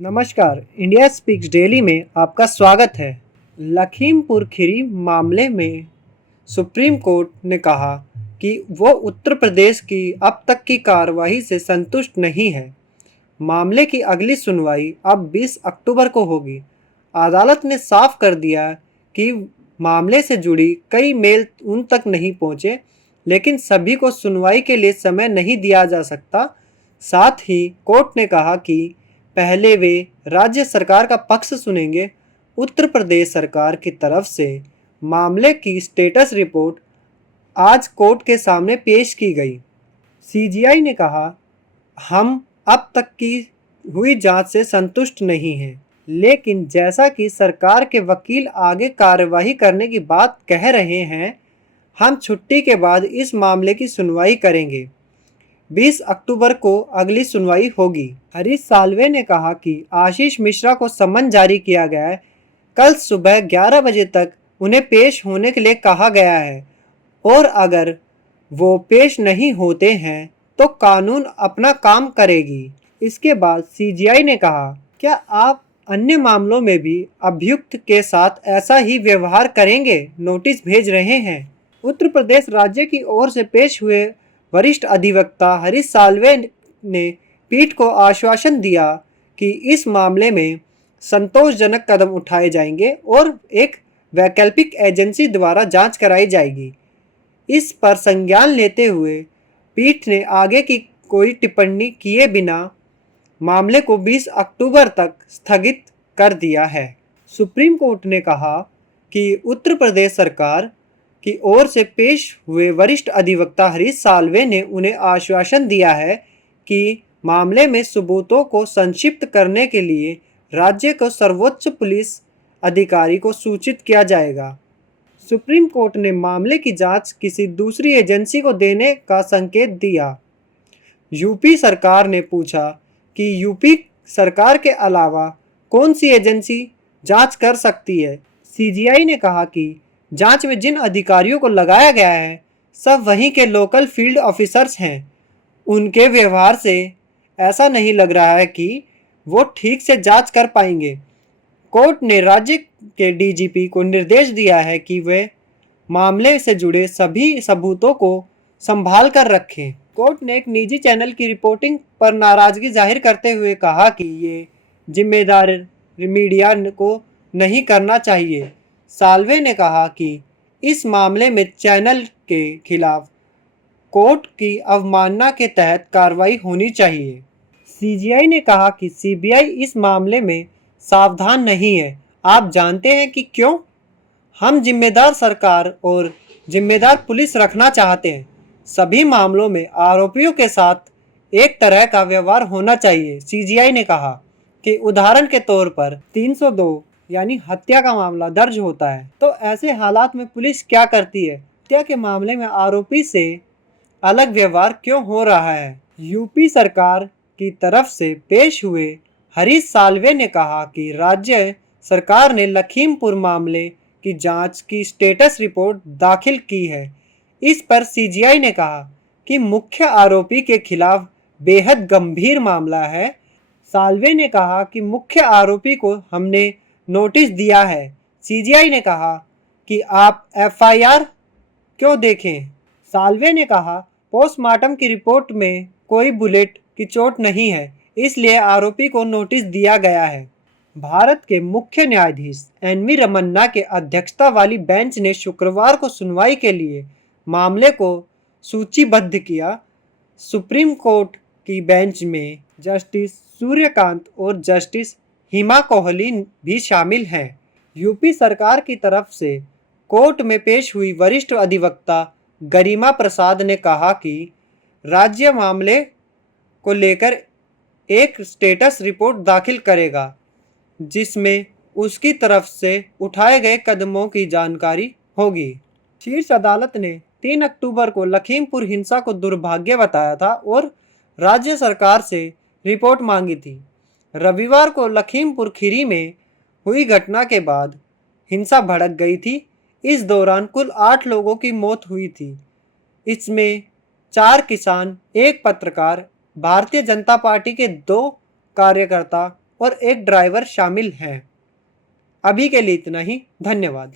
नमस्कार, India speaks daily में आपका स्वागत है। लखीमपुर खीरी मामले में सुप्रीम कोर्ट ने कहा कि वो उत्तर प्रदेश की अब तक की कार्रवाई से संतुष्ट नहीं है। मामले की अगली सुनवाई अब 20 अक्टूबर को होगी। अदालत ने साफ कर दिया कि मामले से जुड़ी कई मेल उन तक नहीं पहुंचे, लेकिन सभी को सुनवाई के लिए समय नहीं दिया जा सकता। साथ ही कोर्ट ने कहा कि पहले वे राज्य सरकार का पक्ष सुनेंगे। उत्तर प्रदेश सरकार की तरफ से मामले की स्टेटस रिपोर्ट आज कोर्ट के सामने पेश की गई। सीजीआई ने कहा, हम अब तक की हुई जांच से संतुष्ट नहीं हैं, लेकिन जैसा कि सरकार के वकील आगे कार्रवाई करने की बात कह रहे हैं, हम छुट्टी के बाद इस मामले की सुनवाई करेंगे। 20 अक्टूबर को अगली सुनवाई होगी। हरीश साल्वे ने कहा कि आशीष मिश्रा को समन जारी किया गया है। कल सुबह 11 बजे तक उन्हें पेश होने के लिए कहा गया है और अगर वो पेश नहीं होते हैं तो कानून अपना काम करेगी। इसके बाद सीजीआई ने कहा, क्या आप अन्य मामलों में भी अभियुक्त के साथ ऐसा ही व्यवहार करेंगे? नोटिस भेज रहे हैं। उत्तर प्रदेश राज्य की ओर से पेश हुए वरिष्ठ अधिवक्ता हरीश साल्वे ने पीठ को आश्वासन दिया कि इस मामले में संतोषजनक कदम उठाए जाएंगे और एक वैकल्पिक एजेंसी द्वारा जांच कराई जाएगी। इस पर संज्ञान लेते हुए पीठ ने आगे की कोई टिप्पणी किए बिना मामले को 20 अक्टूबर तक स्थगित कर दिया है। सुप्रीम कोर्ट ने कहा कि उत्तर प्रदेश सरकार की ओर से पेश हुए वरिष्ठ अधिवक्ता हरीश साल्वे ने उन्हें आश्वासन दिया है कि मामले में सबूतों को संक्षिप्त करने के लिए राज्य को सर्वोच्च पुलिस अधिकारी को सूचित किया जाएगा। सुप्रीम कोर्ट ने मामले की जांच किसी दूसरी एजेंसी को देने का संकेत दिया। यूपी सरकार ने पूछा कि यूपी सरकार के अलावा कौन सी एजेंसी जांच कर सकती है। सीजीआई ने कहा कि जांच में जिन अधिकारियों को लगाया गया है सब वहीं के लोकल फील्ड ऑफिसर्स हैं। उनके व्यवहार से ऐसा नहीं लग रहा है कि वो ठीक से जांच कर पाएंगे। कोर्ट ने राज्य के डीजीपी को निर्देश दिया है कि वे मामले से जुड़े सभी सबूतों को संभाल कर रखें। कोर्ट ने एक निजी चैनल की रिपोर्टिंग पर नाराजगी जाहिर करते हुए कहा कि ये जिम्मेदार मीडिया को नहीं करना चाहिए। साल्वे ने कहा कि इस मामले में चैनल के खिलाफ कोर्ट की अवमानना के तहत कार्रवाई होनी चाहिए। सीजीआई ने कहा कि सीबीआई इस मामले में सावधान नहीं है। आप जानते हैं कि क्यों? हम जिम्मेदार सरकार और जिम्मेदार पुलिस रखना चाहते हैं। सभी मामलों में आरोपियों के साथ एक तरह का व्यवहार होना चाहिए। सीजीआई ने कहा कि उदाहरण के तौर पर 302 यानी हत्या का मामला दर्ज होता है तो ऐसे हालात में पुलिस क्या करती है? हत्या के मामले में आरोपी से अलग व्यवहार क्यों हो रहा है? यूपी सरकार की तरफ से पेश हुए हरीश साल्वे ने कहा कि राज्य सरकार ने लखीमपुर मामले की जांच की स्टेटस रिपोर्ट दाखिल की है। इस पर सीजीआई ने कहा कि मुख्य आरोपी के खिलाफ बेहद गंभीर मामला है। साल्वे ने कहा कि मुख्य आरोपी को हमने नोटिस दिया है। सीजीआई ने कहा कि आप एफआईआर क्यों देखें? साल्वे ने कहा, पोस्टमार्टम की रिपोर्ट में कोई बुलेट की चोट नहीं है, इसलिए आरोपी को नोटिस दिया गया है। भारत के मुख्य न्यायाधीश एन वी रमन्ना के अध्यक्षता वाली बेंच ने शुक्रवार को सुनवाई के लिए मामले को सूचीबद्ध किया। सुप्रीम कोर्ट की बेंच में जस्टिस सूर्यकांत और जस्टिस हिमा कोहली भी शामिल हैं। यूपी सरकार की तरफ से कोर्ट में पेश हुई वरिष्ठ अधिवक्ता गरिमा प्रसाद ने कहा कि राज्य मामले को लेकर एक स्टेटस रिपोर्ट दाखिल करेगा जिसमें उसकी तरफ से उठाए गए कदमों की जानकारी होगी। शीर्ष अदालत ने 3 अक्टूबर को लखीमपुर हिंसा को दुर्भाग्य बताया था और राज्य सरकार से रिपोर्ट मांगी थी। रविवार को लखीमपुर खीरी में हुई घटना के बाद हिंसा भड़क गई थी। इस दौरान कुल 8 लोगों की मौत हुई थी। इसमें 4 किसान, एक पत्रकार, भारतीय जनता पार्टी के 2 कार्यकर्ता और एक ड्राइवर शामिल हैं। अभी के लिए इतना ही, धन्यवाद।